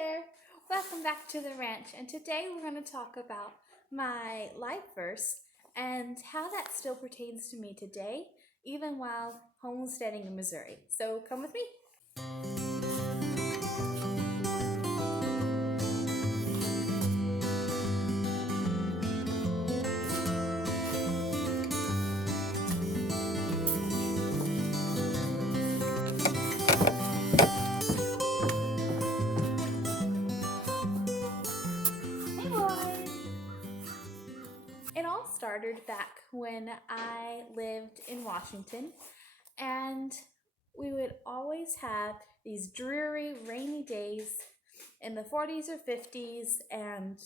there! Welcome back to the ranch, and today we're going to talk about my life verse and how that still pertains to me today, even while homesteading in Missouri. So come with me. It all started back when I lived in Washington, and we would always have these dreary, rainy days in the 40s or 50s, and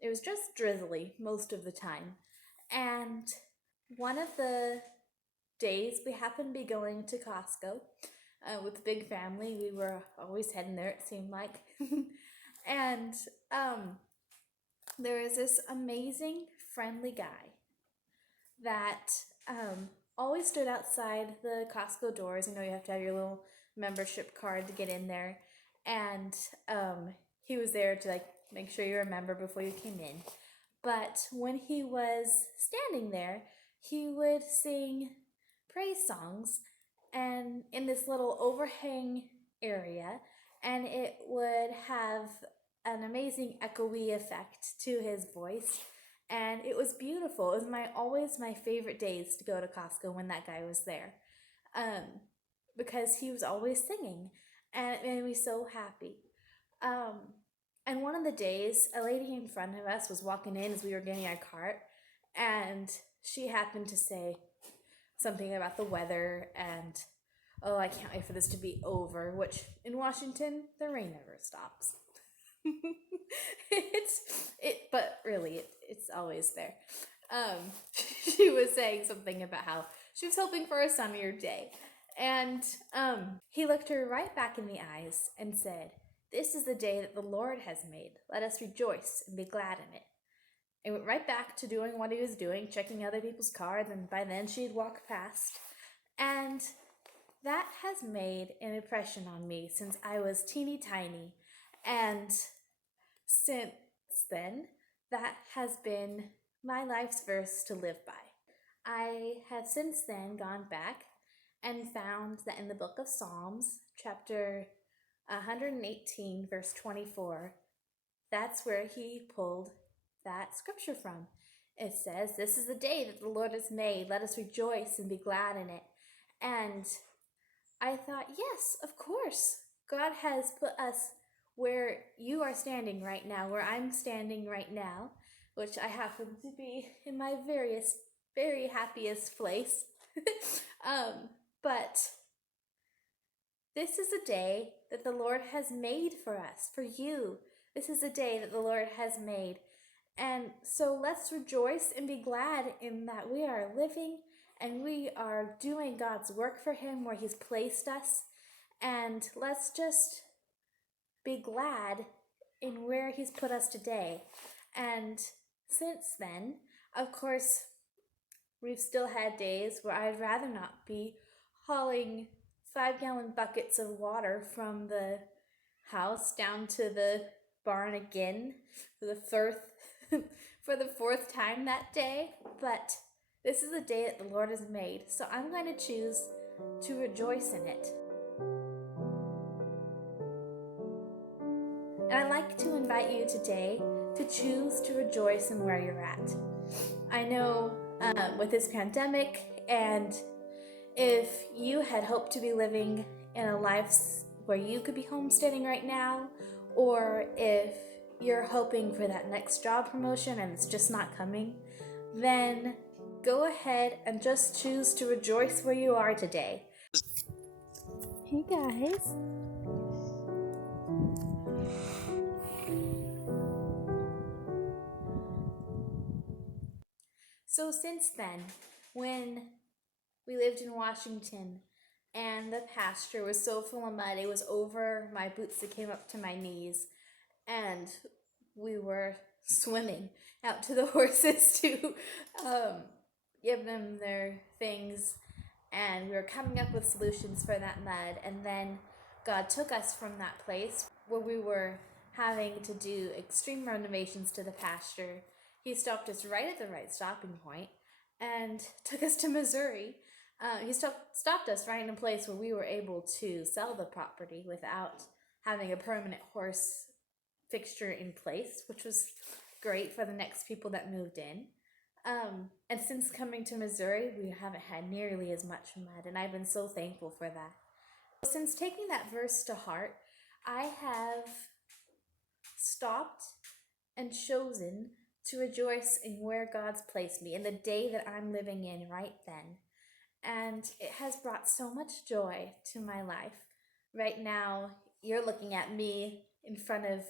it was just drizzly most of the time. And one of the days we happened to be going to Costco with a big family. We were always heading there, it seemed like. And there was this amazing, friendly guy that always stood outside the Costco doors. You know, you have to have your little membership card to get in there. And he was there to make sure you're a member before you came in. But when he was standing there, he would sing praise songs and in this little overhang area, and it would have an amazing echoey effect to his voice, and it was beautiful. It was always my favorite days to go to Costco when that guy was there, because he was always singing, and it made me so happy. And one of the days, a lady in front of us was walking in as we were getting our cart, and she happened to say something about the weather and, oh, I can't wait for this to be over, which in Washington, the rain never stops. But really, it's always there. She was saying something about how she was hoping for a sunnier day. And he looked her right back in the eyes and said, "This is the day that the Lord has made. Let us rejoice and be glad in it." And went right back to doing what he was doing, checking other people's cards, and by then she'd walked past. And that has made an impression on me since I was teeny tiny. And since then, that has been my life's verse to live by. I have since then gone back and found that in the book of Psalms, chapter 118, verse 24, that's where he pulled that scripture from. It says, "This is the day that the Lord has made. Let us rejoice and be glad in it." And I thought, yes, of course. God has put us where you are standing right now, where I'm standing right now, which I happen to be in my very happiest place. But this is a day that the Lord has made for us, for you. This is a day that the Lord has made. And so let's rejoice and be glad in that we are living and we are doing God's work for Him where He's placed us. And let's just be glad in where He's put us today. And since then, of course, we've still had days where I'd rather not be hauling 5-gallon buckets of water from the house down to the barn again for the fourth time that day. But this is the day that the Lord has made, so I'm going to choose to rejoice in it. And I'd like to invite you today to choose to rejoice in where you're at. I know with this pandemic, and if you had hoped to be living in a life where you could be homesteading right now, or if you're hoping for that next job promotion and it's just not coming, then go ahead and just choose to rejoice where you are today. Hey guys. So since then, when we lived in Washington and the pasture was so full of mud, it was over my boots that came up to my knees, and we were swimming out to the horses to give them their things, and we were coming up with solutions for that mud. And then God took us from that place where we were having to do extreme renovations to the pasture, he stopped us right at the right stopping point and took us to Missouri. He stopped us right in a place where we were able to sell the property without having a permanent horse fixture in place, which was great for the next people that moved in. And since coming to Missouri, we haven't had nearly as much mud, and I've been so thankful for that. Since taking that verse to heart, I have stopped and chosen to rejoice in where God's placed me, in the day that I'm living in right then. And it has brought so much joy to my life. Right now, you're looking at me in front of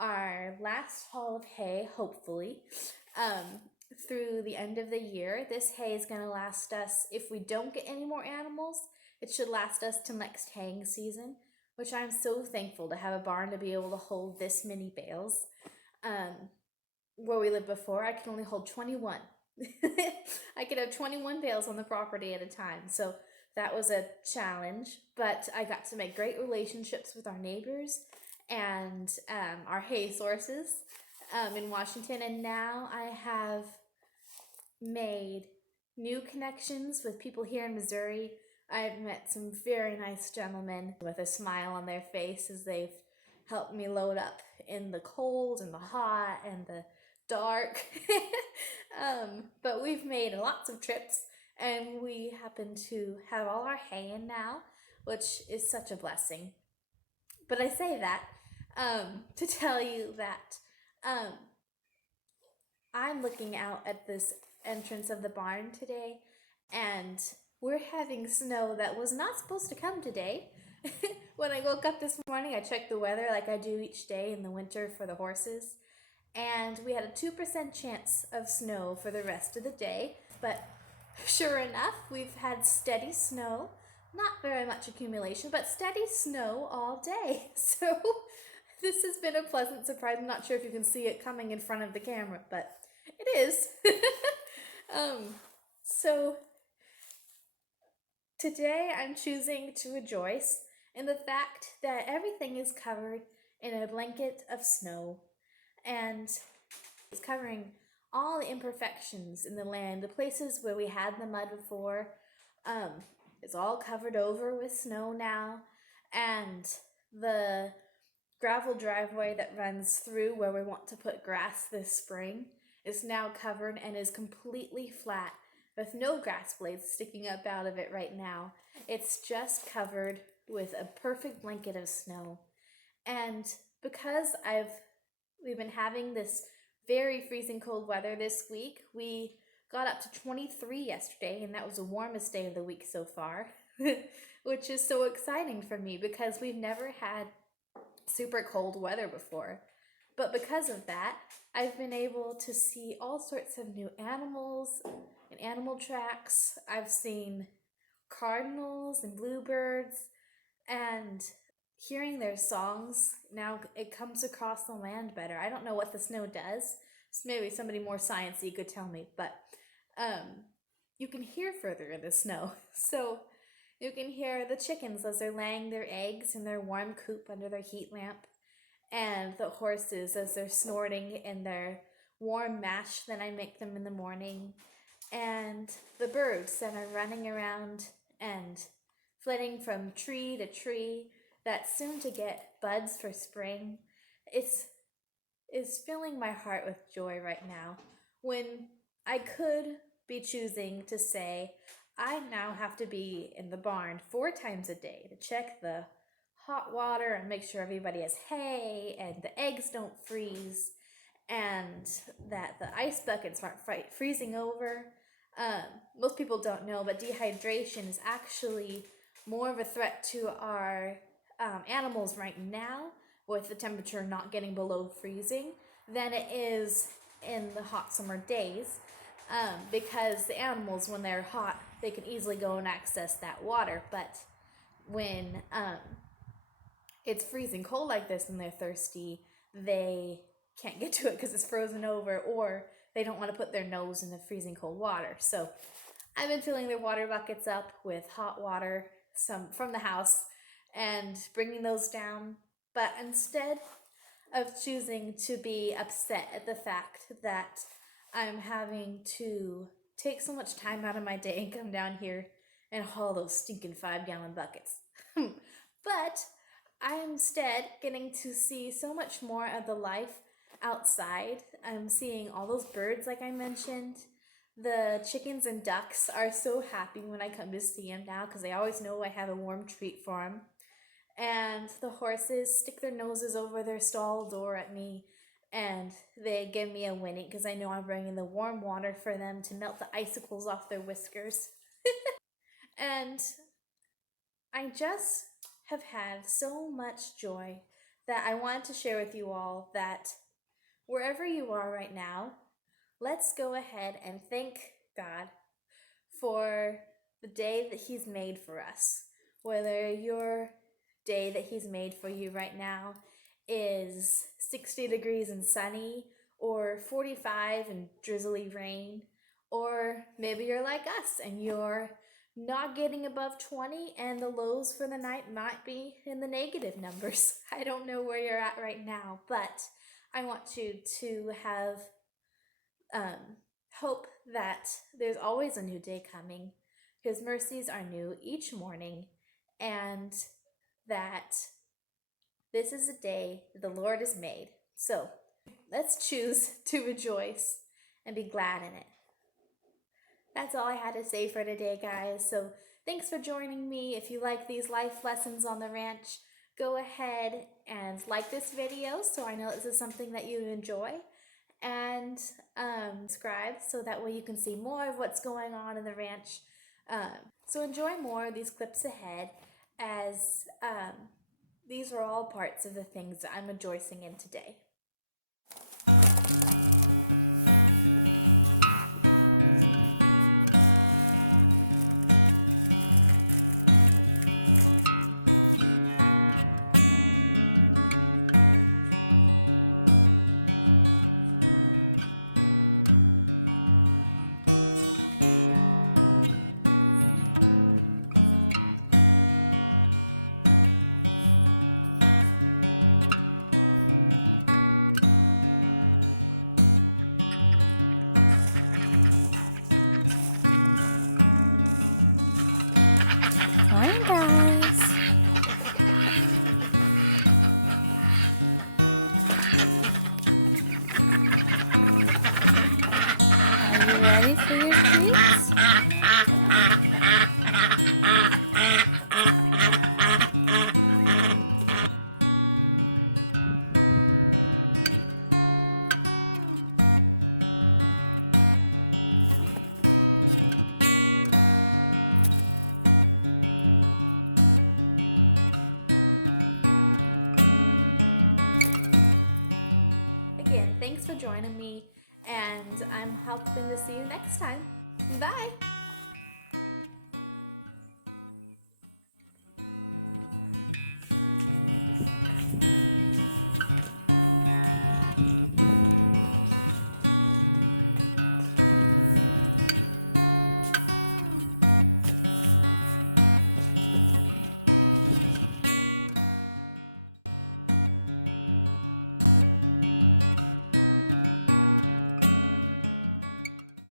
our last haul of hay, hopefully, through the end of the year. This hay is going to last us, if we don't get any more animals, it should last us till next haying season, which I'm so thankful to have a barn to be able to hold this many bales. Where we lived before, I could only hold 21. I could have 21 bales on the property at a time, so that was a challenge, but I got to make great relationships with our neighbors and our hay sources in Washington, and now I have made new connections with people here in Missouri. I've met some very nice gentlemen with a smile on their face as they've helped me load up in the cold and the hot and the dark. But we've made lots of trips, and we happen to have all our hay in now, which is such a blessing. But I say that to tell you that I'm looking out at this entrance of the barn today, and we're having snow that was not supposed to come today. When I woke up this morning, I checked the weather like I do each day in the winter for the horses, and we had a 2% chance of snow for the rest of the day. But sure enough, we've had steady snow, not very much accumulation, but steady snow all day. So this has been a pleasant surprise. I'm not sure if you can see it coming in front of the camera, but it is. So today I'm choosing to rejoice in the fact that everything is covered in a blanket of snow, and it's covering all the imperfections in the land, the places where we had the mud before. It's all covered over with snow now, and the gravel driveway that runs through where we want to put grass this spring is now covered and is completely flat with no grass blades sticking up out of it right now. It's just covered with a perfect blanket of snow. And because we've been having this very freezing cold weather this week, we got up to 23 yesterday, and that was the warmest day of the week so far, which is so exciting for me because we've never had super cold weather before. But because of that, I've been able to see all sorts of new animals and animal tracks. I've seen cardinals and bluebirds, and hearing their songs, now it comes across the land better. I don't know what the snow does. So maybe somebody more sciencey could tell me, but you can hear further in the snow. So you can hear the chickens as they're laying their eggs in their warm coop under their heat lamp, and the horses as they're snorting in their warm mash that I make them in the morning, and the birds that are running around and flitting from tree to tree that's soon to get buds for spring. It's filling my heart with joy right now, when I could be choosing to say I now have to be in the barn 4 times a day to check the hot water and make sure everybody has hay and the eggs don't freeze and that the ice buckets aren't freezing over. Most people don't know, but dehydration is actually more of a threat to our animals right now, with the temperature not getting below freezing, than it is in the hot summer days, because the animals, when they're hot, they can easily go and access that water. But when it's freezing cold like this and they're thirsty, they can't get to it because it's frozen over, or they don't want to put their nose in the freezing cold water. So I've been filling their water buckets up with hot water, some from the house, and bringing those down But instead of choosing to be upset at the fact that I'm having to take so much time out of my day and come down here and haul those stinking 5-gallon buckets. But I am instead getting to see so much more of the life outside. I'm seeing all those birds, like I mentioned. The chickens and ducks are so happy when I come to see them now because they always know I have a warm treat for them. And the horses stick their noses over their stall door at me and they give me a winning because I know I'm bringing the warm water for them to melt the icicles off their whiskers. And I just have had so much joy that I want to share with you all that wherever you are right now, let's go ahead and thank God for the day that He's made for us. Whether your day that He's made for you right now is 60 degrees and sunny, or 45 and drizzly rain, or maybe you're like us and you're not getting above 20 and the lows for the night might be in the negative numbers. I don't know where you're at right now, but I want you to have hope that there's always a new day coming. His mercies are new each morning, and that this is a day that the Lord has made. So let's choose to rejoice and be glad in it. That's all I had to say for today, guys. So thanks for joining me. If you like these life lessons on the ranch, go ahead and like this video so I know this is something that you enjoy. And subscribe so that way you can see more of what's going on in the ranch. So enjoy more of these clips ahead, as these are all parts of the things that I'm rejoicing in today.